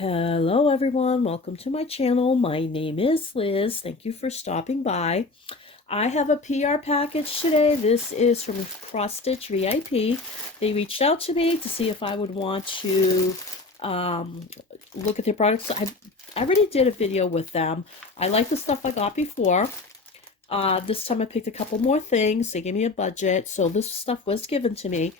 Hello everyone, welcome to my channel. My name is Liz. Thank you for stopping by. I have a PR package today. This is from Cross Stitch VIP. They reached out to me to see if I would want to look at their products. I already did a video with them. I like the stuff I got before. This time I picked a couple more things. They gave me a budget, so this stuff was given to me.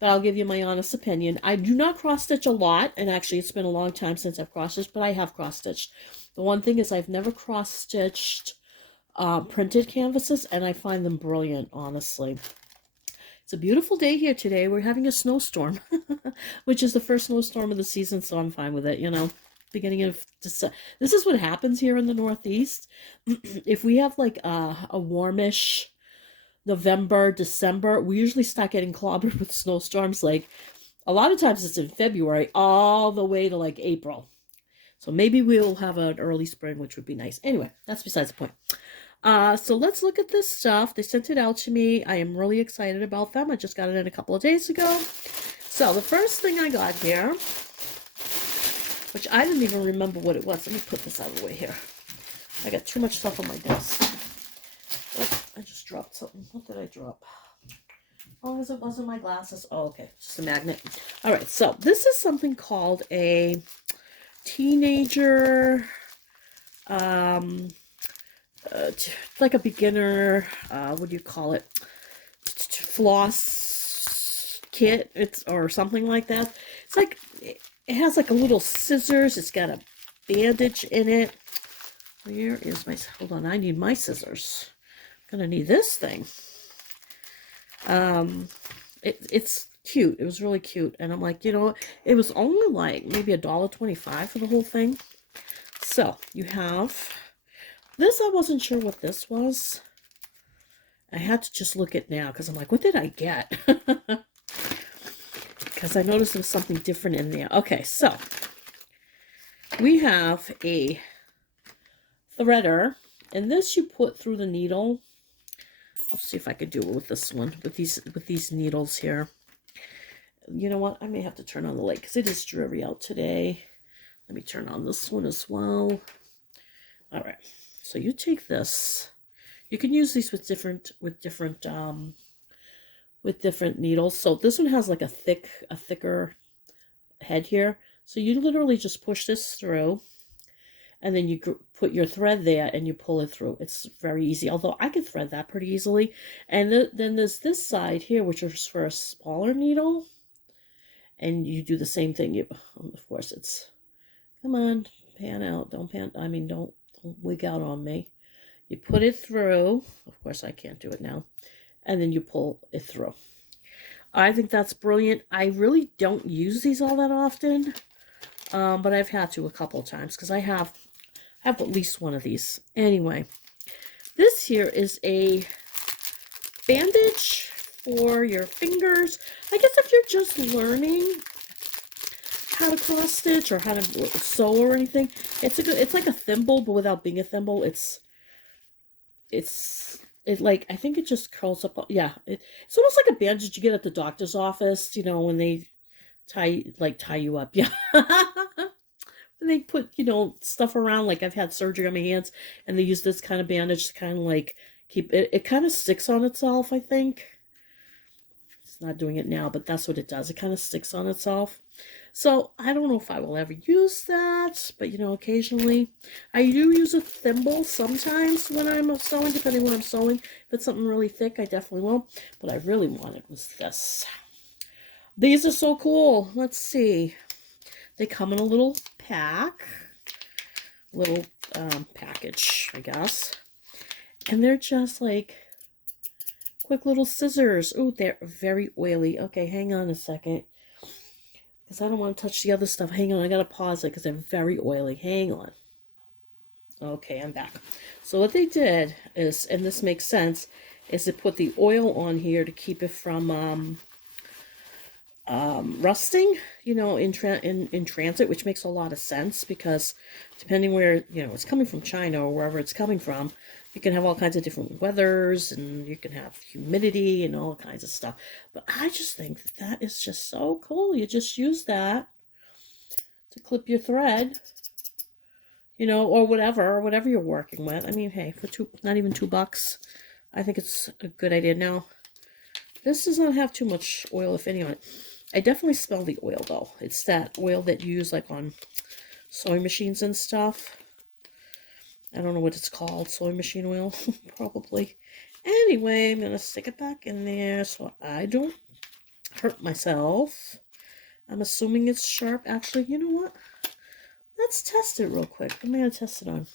But I'll give you my honest opinion. I do not cross stitch a lot, and actually it's been a long time since I've cross stitched, but I have cross stitched. The one thing is I've never cross stitched printed canvases, and I find them brilliant, honestly. It's a beautiful day here today. We're having a snowstorm, which is the first snowstorm of the season, so I'm fine with it, you know. Beginning of December. This is what happens here in the Northeast. If we have like a warmish November, December, we usually start getting clobbered with snowstorms. Like a lot of times it's in February all the way to like April. So maybe we'll have an early spring, which would be nice. Anyway, that's besides the point. So let's look at this stuff. They sent it out to me. I am really excited about them. I just got it in a couple of days ago. So the first thing I got here, which I didn't even remember what it was. Let me put this out of the way here. I got too much stuff on my desk. Oh, I just dropped something. What did I drop? As long as it wasn't my glasses. Oh, okay. Just a magnet. All right. So this is something called a teenager, like a beginner, what do you call it? Floss kit. Or something like that. It's like, it has like a little scissors. It's got a bandage in it. Where is my, hold on, I need my scissors. I'm gonna need this thing. It's cute. It was really cute. And I'm like, you know, it was only like maybe $1.25 for the whole thing. So you have this. I wasn't sure what this was. I had to just look it now because I'm like, what did I get? Because I noticed there was something different in there. Okay, so we have a threader, and this you put through the needle. I'll see if I could do it with this one, with these needles here. You know what? I may have to turn on the light because it is dreary out today. Let me turn on this one as well. All right. So you take this. You can use these with different needles. So this one has like a thicker head here. So you literally just push this through. And then you put your thread there and you pull it through. It's very easy, although I can thread that pretty easily. And then there's this side here, which is for a smaller needle. And you do the same thing. Of course, it's, come on, pan out. Don't wig out on me. You put it through. Of course, I can't do it now. And then you pull it through. I think that's brilliant. I really don't use these all that often. But I've had to a couple of times because I have at least one of these. Anyway, this here is a bandage for your fingers. I guess if you're just learning how to cross stitch or how to sew or anything, it's like a thimble, but without being a thimble. Like, I think it just curls up. Yeah, it's almost like a bandage you get at the doctor's office, you know, when they tie you up. Yeah. And they put, you know, stuff around. Like, I've had surgery on my hands and they use this kind of bandage to kind of like keep it. It kind of sticks on itself, I think. It's not doing it now, but that's what it does. It kind of sticks on itself. So I don't know if I will ever use that, but you know, occasionally I do use a thimble sometimes when I'm sewing, depending on what I'm sewing. If it's something really thick, I definitely will. What I really wanted was this. These are so cool. Let's see. They come in a little package, I guess. And they're just like quick little scissors. Oh, they're very oily. Okay, hang on a second. Because I don't want to touch the other stuff. Hang on, I got to pause it because they're very oily. Hang on. Okay, I'm back. So what they did is, and this makes sense, is to put the oil on here to keep it from rusting, you know, in transit, which makes a lot of sense because depending where, you know, it's coming from China or wherever it's coming from, you can have all kinds of different weathers and you can have humidity and all kinds of stuff. But I just think that is just so cool. You just use that to clip your thread, you know, or whatever you're working with. I mean, hey, for not even $2, I think it's a good idea. Now, this does not have too much oil, if any, on it. I definitely smell the oil, though. It's that oil that you use, like, on sewing machines and stuff. I don't know what it's called. Sewing machine oil, probably. Anyway, I'm going to stick it back in there so I don't hurt myself. I'm assuming it's sharp. Actually, you know what? Let's test it real quick. What am I going to test it on?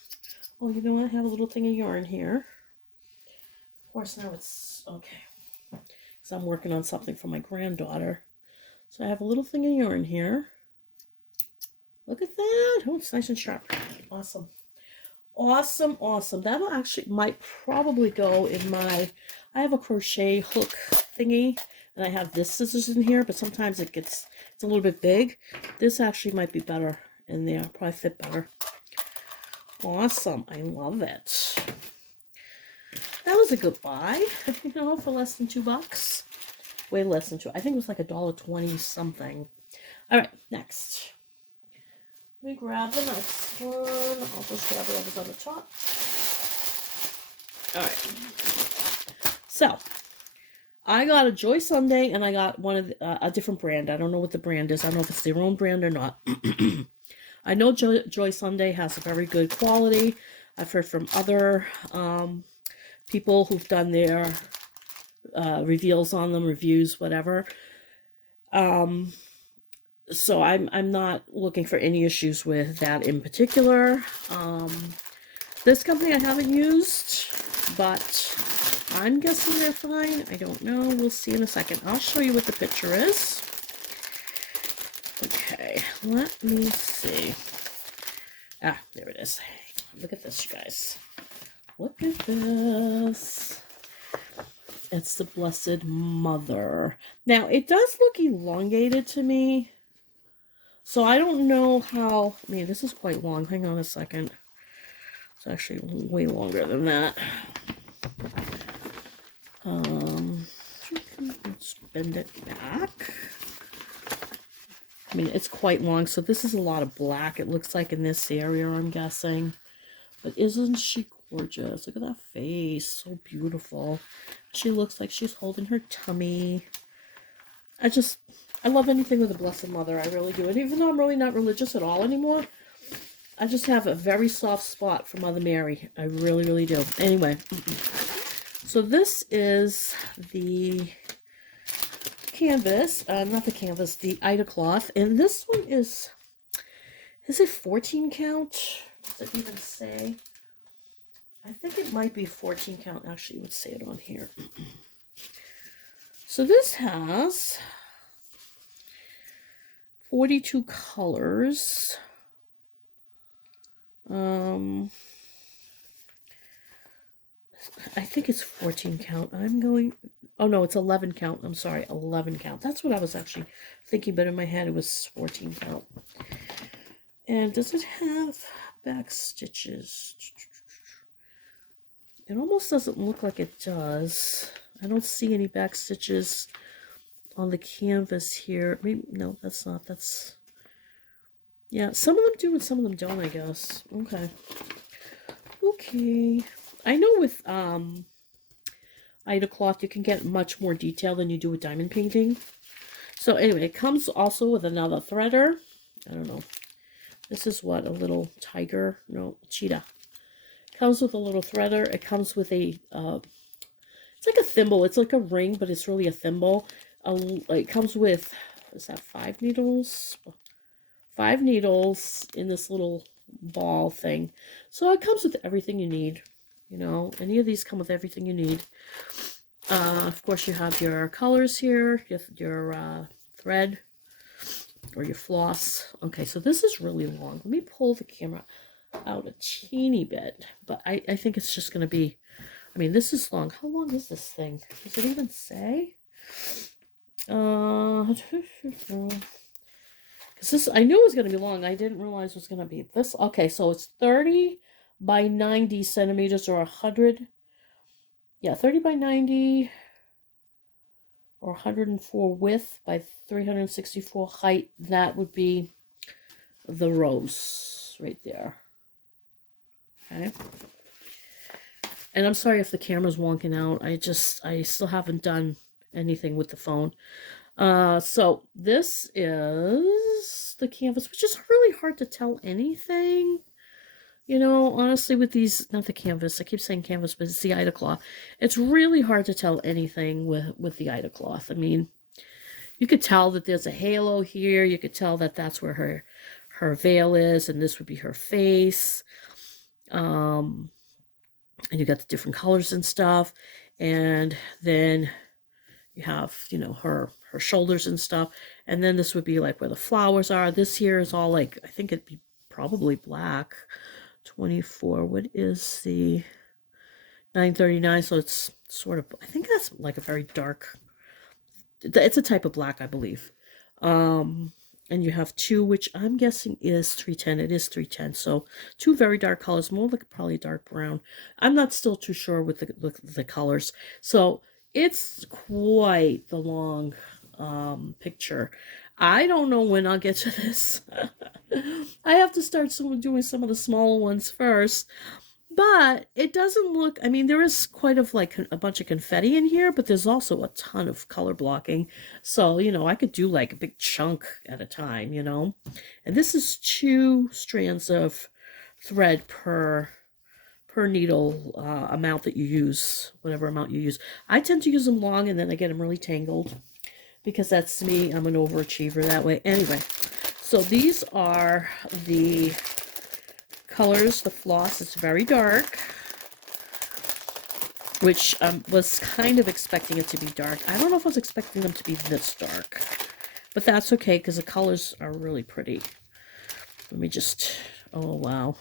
Oh, you know what? I have a little thing of yarn here. Of course, now it's okay. Because I'm working on something for my granddaughter. So I have a little thing of yarn here. Look at that. Oh, it's nice and sharp. Awesome. Awesome, awesome. That'll actually might probably go in my, I have a crochet hook thingy, and I have this scissors in here, but sometimes it's a little bit big. This actually might be better in there, probably fit better. Awesome. I love it. That was a good buy, you know, for less than $2. Way less than $2. I think it was like $1.20 something. All right, next. Let me grab the next one. I'll just grab whatever's on the top. All right. So, I got a Joy Sunday, and I got one of a different brand. I don't know what the brand is. I don't know if it's their own brand or not. I know Joy Sunday has a very good quality. I've heard from other people who've done their reveals on them, reviews, whatever. So I'm not looking for any issues with that in particular. This company I haven't used, but I'm guessing they're fine. I don't know. We'll see in a second. I'll show you what the picture is. Okay, let me see. Ah, there it is. Look at this, you guys. Look at this. It's the Blessed Mother. Now, it does look elongated to me. So I don't know how, I mean, this is quite long. Hang on a second. It's actually way longer than that. Let's bend it back. I mean, it's quite long. So this is a lot of black, it looks like, in this area, I'm guessing. But isn't she gorgeous? Look at that face. So beautiful. She looks like she's holding her tummy. I love anything with the Blessed Mother. I really do. And even though I'm really not religious at all anymore, I just have a very soft spot for Mother Mary. I really, really do. Anyway, so this is the canvas. Not the canvas, the Ida cloth. And this one is it 14 count? Does it even say? I think it might be 14 count. Actually, it would say it on here. So this has 42 colors. I think it's 14 count. Oh no, it's 11 count. I'm sorry, 11 count. That's what I was actually thinking, but in my head it was 14 count. And does it have back stitches? It almost doesn't look like it does. I don't see any back stitches on the canvas here. Maybe, no, that's not. That's, yeah, some of them do and some of them don't, I guess. Okay. Okay. I know with Ida cloth you can get much more detail than you do with diamond painting. So anyway, it comes also with another threader. I don't know. This is what, a little tiger? No, cheetah. It comes with a little threader. It comes with a, it's like a thimble. It's like a ring, but it's really a thimble. It comes with, is that 5 needles? 5 needles in this little ball thing. So it comes with everything you need. You know, any of these come with everything you need. Of course, you have your colors here, your thread, or your floss. Okay, so this is really long. Let me pull the camera out a teeny bit, but I think it's just going to be, I mean, this is long. How long is this thing? Does it even say? Because this, I knew it was going to be long. I didn't realize it was going to be this. Okay, so it's 30 by 90 centimeters, or 100. Yeah, 30 by 90 or 104 width by 364 height. That would be the rose right there. Okay. And I'm sorry if the camera's wonking out. I still haven't done anything with the phone. So this is the canvas, which is really hard to tell anything. You know, honestly, with these, not the canvas, I keep saying canvas, but it's the Ida cloth. It's really hard to tell anything with the Ida cloth. I mean, you could tell that there's a halo here. You could tell that that's where her veil is, and this would be her face. And you got the different colors and stuff. And then you have, you know, her shoulders and stuff. And then this would be like where the flowers are. This here is all like, I think it'd be probably black. 24, what is the 939? So it's sort of, I think that's like a very dark, it's a type of black, I believe. And you have two, which I'm guessing is 310. It is 310. So two very dark colors, more like probably dark brown. I'm not still too sure with the colors. So it's quite the long picture. I don't know when I'll get to this. I have to start doing some of the smaller ones first. But it doesn't look, I mean, there is quite like a bunch of confetti in here, but there's also a ton of color blocking. So, you know, I could do like a big chunk at a time, you know. And this is 2 strands of thread per needle amount that you use, whatever amount you use. I tend to use them long and then I get them really tangled. Because that's me. I'm an overachiever that way. Anyway, so these are the colors, the floss. It's very dark, which I was kind of expecting it to be dark. I don't know if I was expecting them to be this dark, but that's okay because the colors are really pretty. Let me just, oh wow.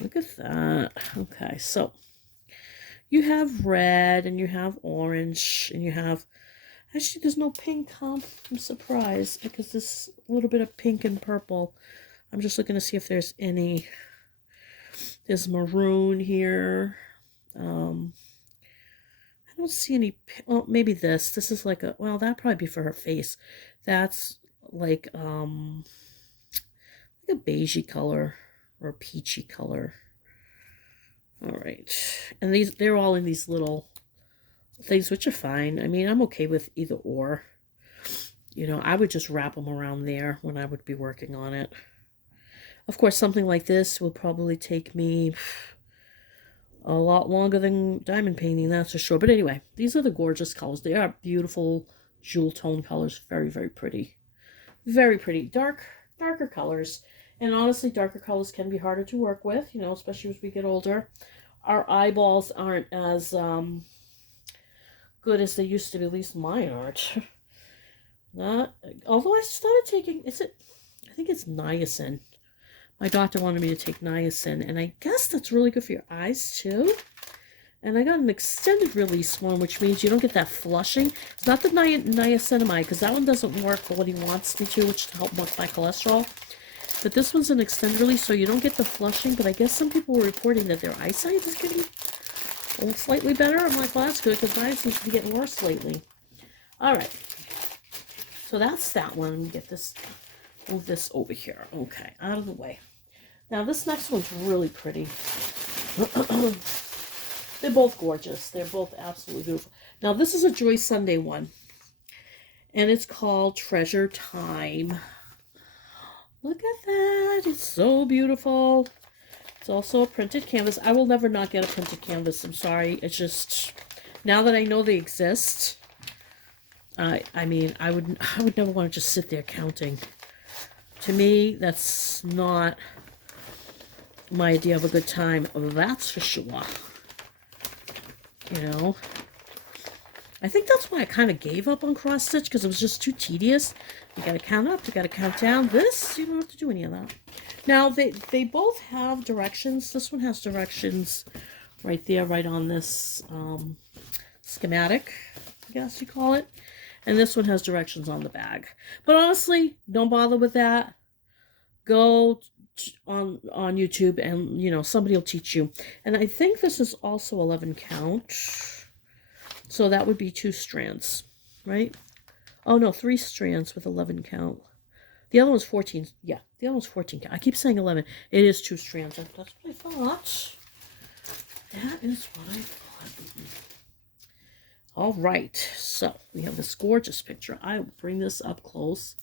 Look at that. Okay, so you have red and you have orange and you have, actually, there's no pink, huh? I'm surprised because there's a little bit of pink and purple. I'm just looking to see if there's any. There's maroon here. I don't see any. Oh, maybe this. This is like a. Well, that'd probably be for her face. That's like a beigey color or peachy color. All right, and they're all in these little things, which are fine. I mean, I'm okay with either or. You know, I would just wrap them around there when I would be working on it. Of course, something like this will probably take me a lot longer than diamond painting, that's for sure. But anyway, these are the gorgeous colors. They are beautiful jewel tone colors. Very, very pretty. Very pretty. Darker colors. And honestly, darker colors can be harder to work with, you know, especially as we get older. Our eyeballs aren't as good as they used to be, at least mine aren't. Not, although I started taking, I think it's niacin. My doctor wanted me to take niacin, and I guess that's really good for your eyes too. And I got an extended release one, which means you don't get that flushing. It's not the niacinamide, because that one doesn't work for what he wants me to, which to help with my cholesterol. But this one's an extended release, so you don't get the flushing. But I guess some people were reporting that their eyesight is getting slightly better. I'm like, well, that's good, because mine seems to be getting worse lately. All right. So that's that one. Let me get this, move this over here. Okay, out of the way. Now this next one's really pretty. They're both gorgeous. They're both absolutely beautiful. Now this is a Joy Sunday one. And it's called Treasure Time. Look at that. It's so beautiful. It's also a printed canvas. I will never not get a printed canvas. I'm sorry. It's just, now that I know they exist, I mean, I would never want to just sit there counting. To me, that's not my idea of a good time. That's for sure. You know? I think that's why I kind of gave up on cross stitch, because it was just too tedious. You got to count up, you got to count down. This, you don't have to do any of that. Now, they both have directions. This one has directions right there, right on this schematic, I guess you call it. And this one has directions on the bag. But honestly, don't bother with that. Go on YouTube and, you know, somebody will teach you. And I think this is also 11 count. So that would be 2 strands, right? Oh, no, 3 strands with 11 count. The other one's 14. Yeah, the other one's 14 count. I keep saying 11. It is 2 strands. That's what I thought. That is what I thought. All right, so we have this gorgeous picture. I will bring this up close.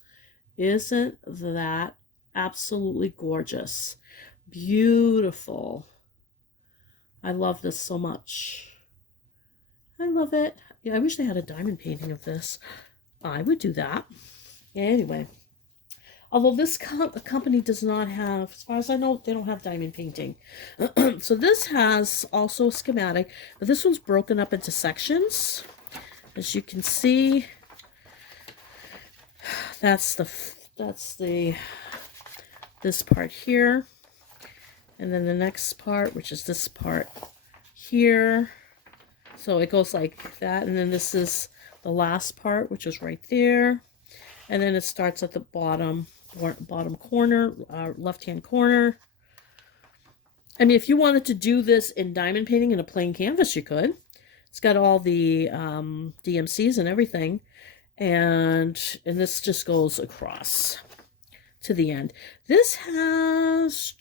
Isn't that absolutely gorgeous? Beautiful. I love this so much. I love it. Yeah, I wish they had a diamond painting of this. I would do that. Anyway, although this company does not have, as far as I know, they don't have diamond painting. So this has also a schematic, but this one's broken up into sections. As you can see, that's this part here. And then the next part, which is this part here. So it goes like that. And then this is the last part, which is right there. And then it starts at the bottom corner, left-hand corner. I mean, if you wanted to do this in diamond painting in a plain canvas, you could. It's got all the DMCs and everything. And this just goes across to the end. This has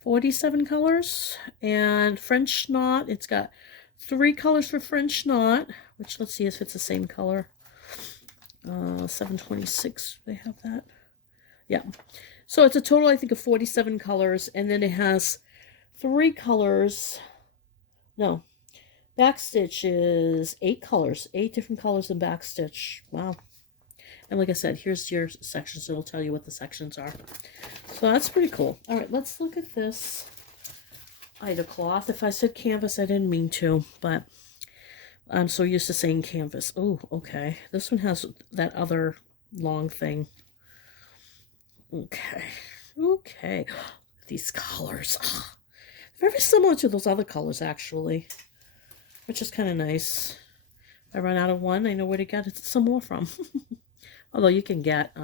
47 colors, and French knot. It's got 3 colors for French knot, which let's see if it's the same color. 726, they have that. Yeah. So it's a total, I think, of 47 colors, and then it has 3 colors. No, backstitch is 8 colors, 8 different colors in backstitch. Wow. And like I said, here's your sections. It'll tell you what the sections are. So that's pretty cool. All right, let's look at this Ida cloth. If I said canvas, I didn't mean to, but I'm so used to saying canvas. Oh, okay. This one has that other long thing. Okay. Okay. These colors. Oh, very similar to those other colors, actually, which is kind of nice. If I run out of one, I know where to get some more from. Although you can get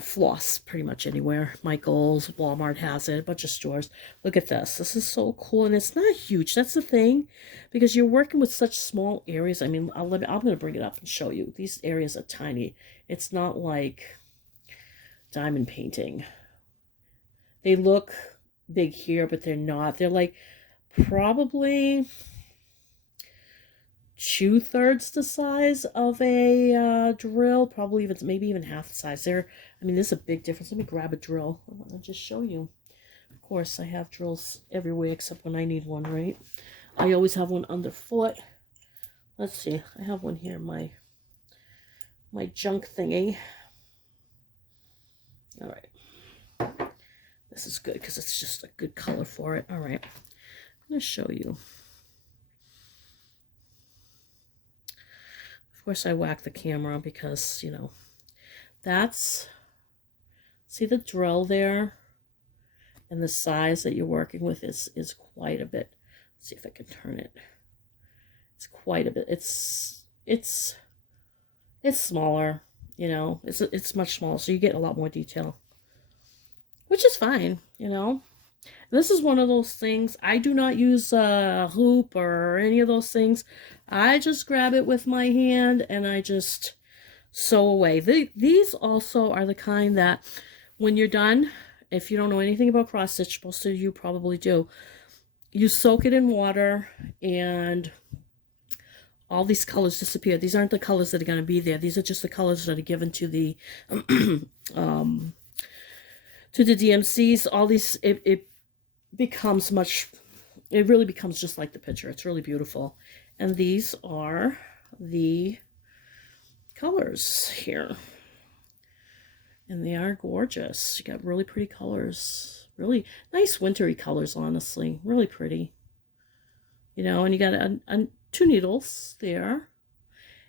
floss pretty much anywhere. Michael's, Walmart has it, a bunch of stores. Look at this. This is so cool, and it's not huge. That's the thing, because you're working with such small areas. I mean, I'm going to bring it up and show you. These areas are tiny. It's not like diamond painting. They look big here, but they're not. They're like probably 2/3 the size of a drill, probably even maybe even half the size. There, I mean, there's a big difference. Let me grab a drill. I want to just show you. Of course, I have drills everywhere except when I need one, right? I always have one underfoot. Let's see. I have one here, my junk thingy. All right. This is good because it's just a good color for it. All right. I'm going to show you. Of course, I whack the camera because, you know, that's, see the drill there? And the size that you're working with is quite a bit. Let's see if I can turn it. It's quite a bit. It's smaller, you know. It's much smaller, so you get a lot more detail, which is fine, you know. This is one of those things. I do not use a hoop or any of those things. I just grab it with my hand and I just sew away. These also are the kind that when you're done, if you don't know anything about cross stitch, most of you probably do, you soak it in water and all these colors disappear. These aren't the colors that are going to be there. These are just the colors that are given to the DMCs. All these, it becomes much, it really becomes just like the picture. It's really beautiful. And these are the colors here. And they are gorgeous. You got really pretty colors. Really nice wintry colors, honestly. Really pretty. You know, and you got 2 needles there.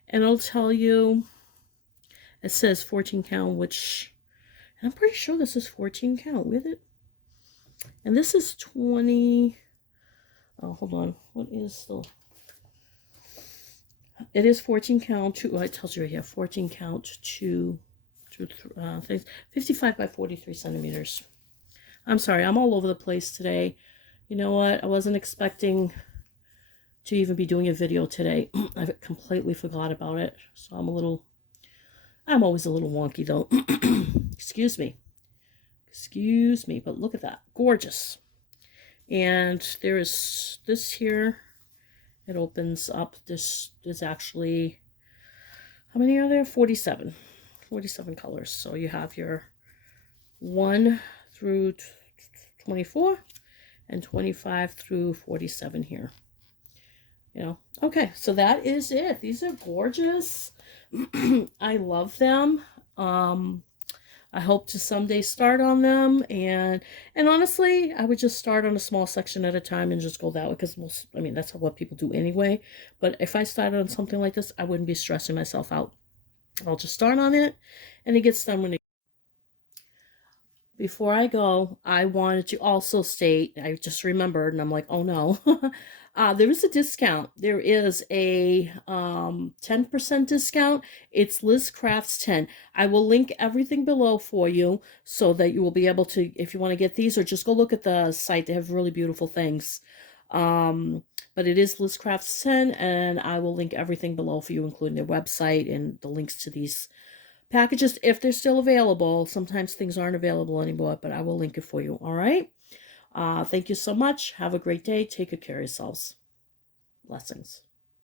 And it'll tell you, it says 14 count, which, and I'm pretty sure this is 14 count with it. And this is 20, oh, hold on. What is the, it is 14 count, well, it tells you right here, 14 count to 55 by 43 centimeters. I'm sorry, I'm all over the place today. You know what? I wasn't expecting to even be doing a video today. I completely forgot about it. So I'm a little I'm always a little wonky though. Excuse me. Excuse me, but look at that. Gorgeous. And there is this here. It opens up. This is actually, how many are there? 47. 47 colors. So you have your 1 through 24 and 25 through 47 here. Okay, so that is it. These are gorgeous. I love them. I hope to someday start on them, and honestly, I would just start on a small section at a time and just go that way, because that's what people do anyway. But if I started on something like this, I wouldn't be stressing myself out. I'll just start on it, and it gets done when it. Before I go, I wanted to also state, I just remembered, and I'm like, oh no. There is a discount. There is a 10% discount. It's Liz Crafts 10. I will link everything below for you so that you will be able to, if you want to get these, or just go look at the site. They have really beautiful things. But it is Liz Crafts 10, and I will link everything below for you, including their website and the links to these packages if they're still available. Sometimes things aren't available anymore, but I will link it for you. All right. Thank you so much. Have a great day. Take good care of yourselves. Blessings.